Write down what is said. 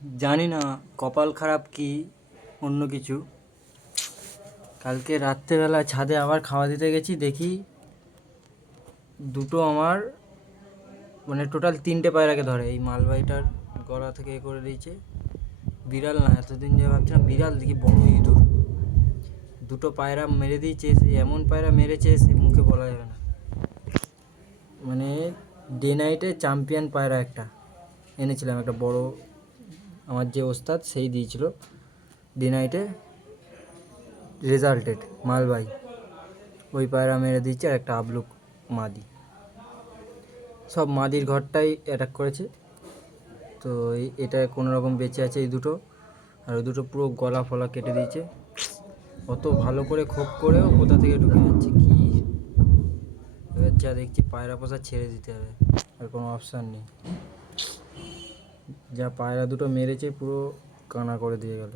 জানি না কপাল খারাপ কি অন্য কিছু। কালকে রাত্রেবেলা ছাদে আবার খাওয়া দিতে গেছি, দেখি দুটো আমার মানে টোটাল 3টে পায়রাকে ধরে। এই মালবাহীটার গলা থেকে এ করে দিয়েছে। বিড়াল না, এতদিন যে ভাবছিলাম বিড়াল, দেখি বড় ইঁদুর। দুটো পায়রা মেরে দিয়েছে, সে এমন পায়রা মেরেছে সে মুখে বলা যাবে না। মানে ডে নাইটে চ্যাম্পিয়ন পায়রা একটা এনেছিলাম, একটা বড়, আমার যে ওস্তাদ সেই দিয়েছিল ডে নাইটে রেজাল্টেড মালবাহী। ওই পায়রা মেরে দিচ্ছে, আর একটা আবলুক মাদি। সব মাদির ঘরটাই অ্যাটাক করেছে। তো এটা কোনো রকম বেঁচে আছে এই দুটো, আর ওই দুটো পুরো গলা ফলা কেটে দিয়েছে। অত ভালো করে খোপ করেও কোথা থেকে ঢুকে যাচ্ছে কি। এবার যা দেখছি পায়রা পোষা ছেড়ে দিতে হবে, আর কোনো অপশান নেই। যা পায়রা দুটো মেরেছে পুরো কানা করে দিয়ে গেল।